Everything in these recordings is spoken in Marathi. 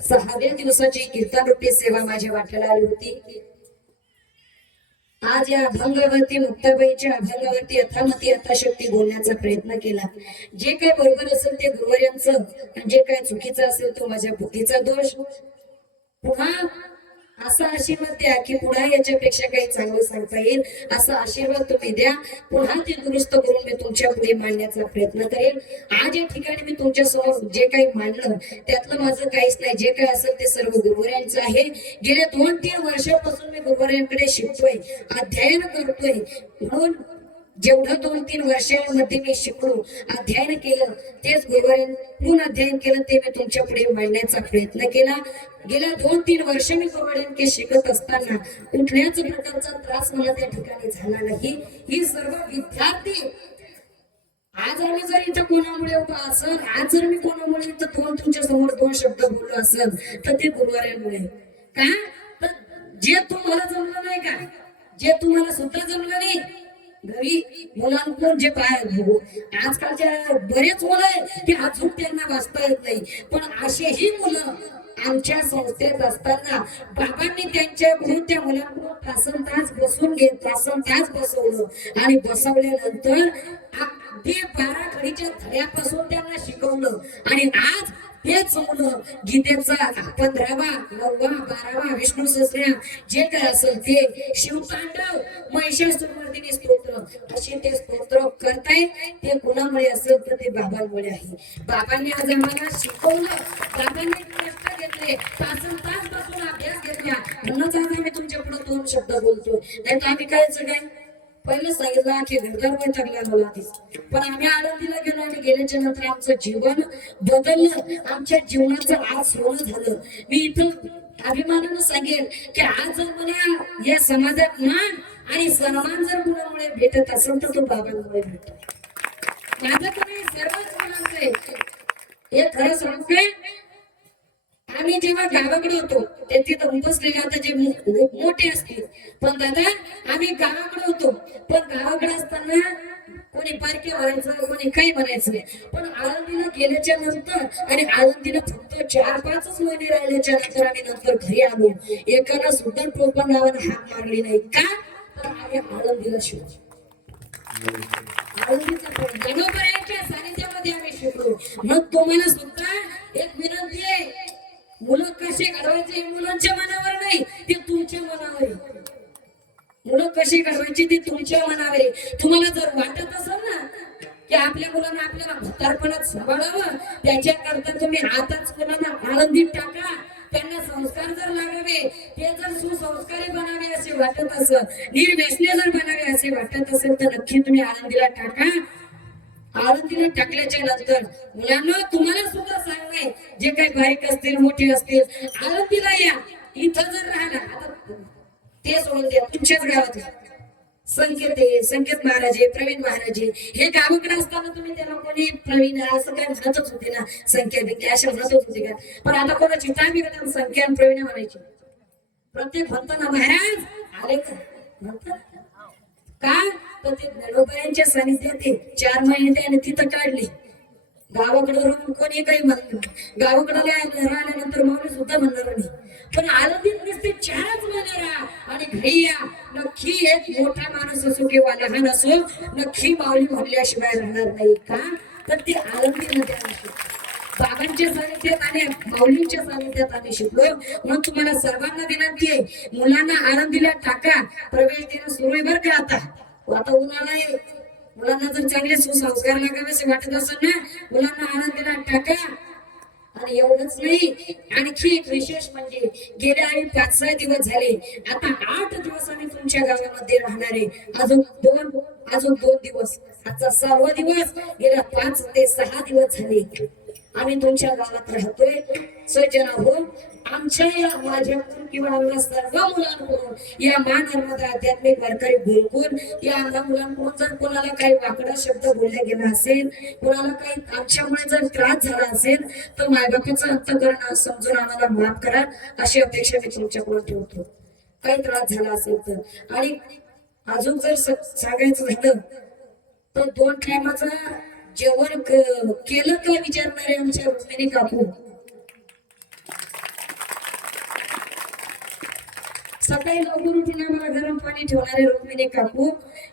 6व्या दिवसाची कीर्तनरूपी सेवा माझ्या वाट्याला आली होती। आज या अभंगावरती मुक्ताबाईच्या अभंगावरती यथामती यथाशक्ती बोलण्याचा प्रयत्न केला। जे काही बरोबर असेल ते गुरुवर्यांचं आणि जे काही चुकीचं असेल तो माझ्या बुद्धीचा दोष। पुन्हा असा आशीर्वाद द्या की पुन्हा याच्यापेक्षा काही चांगलं सांगता येईल असा आशीर्वाद तुम्ही द्या। पुन्हा ते दुरुस्त करून मी तुमच्या पुढे मांडण्याचा प्रयत्न करेल। आज या ठिकाणी मी तुमच्या समोर जे काही मांडलं त्यातलं माझं काहीच नाही, जे काही असेल ते सर्व गुरुवर्यांचं आहे। गेल्या 2-3 वर्षापासून मी गुरुवर्यांकडे शिकतोय, अध्ययन करतोय। म्हणून जेवढं 2-3 वर्षांमध्ये मी शिकलो, अध्ययन केलं, तेच गुरुवर्यांकडून अध्ययन केलं ते मी तुमच्या पुढे मांडण्याचा प्रयत्न केला। गेल्या 2-3 वर्ष मी गुरुवर्यांकडे शिकत असताना कुठल्याच प्रकारचा त्रास मला त्या ठिकाणी झाला नाही। ही सर्व विद्यार्थी आज आम्ही जर इथं कोणामुळे उभा असेल, आज जर मी कोणामुळे इथं तुमच्या समोर 2 शब्द बोललो असेल तर ते गुरुवर्यांमुळे। का तर जे तुम्हाला जमलं नाही का, जे तुम्हाला सुद्धा जमलं नाही, घरी मुलांकडून जे आजकालच्या बरेच मुलं आहे की अजून त्यांना वाचता येत नाही, पण असेही मुलं आमच्या संस्थेत असताना बाबांनी त्यांच्याकडून त्या मुलांकडून तासन-तास बसून तासन-तास बसवलं आणि बसवल्यानंतर अगदी 12 घडीच्या धड्यापासून त्यांना शिकवलं। आणि आज तेच मुलं गीतेचा 15वा, 9वा, 12वा विष्णू सहस्त्र जे काय असेल ते शिवतांडव, महिषासुरमर्दिनी स्तोत्र असे ते स्तोत्र करताय। ते कुणामुळे असेल तर ते बाबांमुळे आहे। बाबांनी आज आम्हाला शिकवलं, बाबांनी कष्ट घेतले, तासन-तास बसून अभ्यास घेतला, म्हणूनच आज आम्ही तुमच्या पुढे 2 शब्द बोलतोय। नाही तर आम्ही काय पहिलं सांगितलं की घरदार वैतागला मला आधीच, पण आम्ही आनंदीला गेलो आणि गेल्याच्या नंतर आमचं जीवन बदललं, आमच्या जीवनाचं आज सोनं झालं। मी इथं अभिमानानं सांगेन की आज जर मला या समाजात मान आणि सन्मान जर कुणामुळे भेटत असेल तर तो बाबांमुळे भेटतो। माझं तुम्ही सर्वच मुलांचं आहे हे खरं सांगते। आम्ही जेव्हा गावाकडे होतो ते तिथं बसलेले आता जे मोठे असतील, पण दादा आम्ही गावाकडे होतो, पण गावाकडे असताना कोणी पारखे म्हणायचं, कोणी काही म्हणायचं, पण आळंदीला गेल्याच्या नंतर आणि आळंदीला फक्त 4-5 महिने राहिल्याच्या नंतर आम्ही नंतर घरी आलो, एकाला सुद्धा टोपण नावानं हाक मारली नाही। का तर आम्ही आळंदीला शिकलो, आळंदीच्या गणोबरायांच्या सानिध्यामध्ये आम्ही शिकलो। मग तुम्हाला सुद्धा एक विनंती आहे, मुलं कसे घडवायचे हे मुलांच्या मनावर नाही, ते तुमच्या मनावर आहे। मुलं कशी घडवायची ते तुमच्या मनावर आहे। तुम्हाला जर वाटत असेल ना की आपल्या मुलांना आपल्याला म्हातारपणात सांभाळावं, त्याच्याकरता तुम्ही आताच मुलांना आनंदीत टाका। त्यांना संस्कार जर लागावे, ते जर सुसंस्कारी बनावे असे वाटत असेल, निर्व्यसनी जर बनावे असे वाटत असेल तर नक्की तुम्ही आनंदीला टाका। आळंदीला टाकल्याच्या नंतर मुलांना तुम्हाला सुद्धा सांगणे, जे काही बारीक असतील मोठे असतील, आळंदीला या। इथं जर राहिला आता ते सोडून द्या, तुमच्याच गावात संकेत महाराज, प्रवीण महाराज हे गावाकडे असताना तुम्ही त्याला कोणी प्रवीण असं काय म्हणतच होते ना, संख्या अशा म्हणतच होते का, पण आता कोणाची टाइम संख्या प्रवीण म्हणायची, प्रत्येक म्हणताना महाराज आले का म्हणतात का, तर ते गणोबरायांच्या सानिध्यात 4 महिने त्याने तिथं काढले। गावाकडे राहून कोणी काही म्हणलं, गावाकडे राहिल्यानंतर माणूस सुद्धा म्हणणार नाही, पण आळंदीत नुसते 4च महिने राहा आणि घरी या। नक्की एक मोठा माणूस असो किंवा लहान असो, नक्की माऊली म्हणल्याशिवाय राहणार नाही। का तर ते आळंदीमध्ये आम्ही बाबांच्या सानिध्यात आणि माऊलींच्या सानिध्यात आम्ही शिकलो। म्हणून तुम्हाला सर्वांना विनंती आहे, मुलांना आळंदीला टाका, प्रवेश देणं सुरू आहे बरं का। आता उन्हाळा आहे, मुलांना जर चांगले सुसंस्कार लागावेसे वाटत असेल ना, मुलांना आनंदीला टाका। आणि एवढंच नाही, आणखी एक विशेष म्हणजे गेले आम्ही 5-6 दिवस झाले, आता 8 दिवस आम्ही तुमच्या गावामध्ये राहणार आहे। अजून 2 दिवस, आजचा 6वा दिवस, गेल्या 5 ते 6 दिवस झाले आम्ही तुमच्या गावात राहतोय। सज्जन हो, आमच्या या माझ्याकडून किंवा आमच्या सर्व मुलांकडून या मा नर्मदा आध्यात्मिक वारकरी गुरुकुल या मुलांकडून जर कोणाला काही वाकडा शब्द बोलला गेला असेल, कोणाला काही आमच्यामुळे जर त्रास झाला असेल तर मायबापाचं अंतःकरण समजून आम्हाला माफ करा अशी अपेक्षा मी तुमच्याकडून ठेवतो। काही त्रास झाला असेल तर, आणि अजून जर सांगायचं झालं तर 2 टायमाचं जेवण केलं का विचारणारे आमच्या रुक्मिणी काकू, सकाळी लवकर उठून आम्हाला गरम पाणी ठेवणारे रुक्मिणी काकू,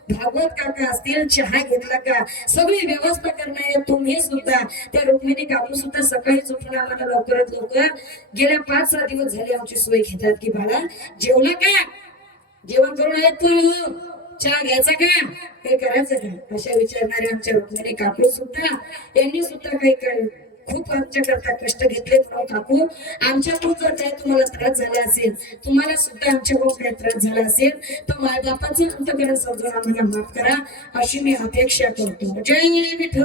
भागवत काका असतील, चहा घेतला का, सगळी व्यवस्था करणारे तुम्ही सुद्धा, त्या रुक्मिणी काकू सुद्धा सकाळीच उठून आम्हाला लवकरात लवकर गेल्या 5-6 दिवस झाले आमची सोय घेतात की बाळा जेवला का, जेवण करून येत चहा घ्यायचा का, काही करायचं का, अशा विचारणारे आमच्या रुक्मिणी काकू सुद्धा, यांनी सुद्धा काही खूप आमच्या करता कष्ट घेतले म्हणून काकू, आमच्याकडून जर काही तुम्हाला त्रास झाला असेल, तुम्हाला सुद्धा आमच्याकडून काही त्रास झाला असेल तर मायबापाचं अंतकरण समजून आम्हाला माफ करा अशी मी अपेक्षा करतो. जय विठ्ठल.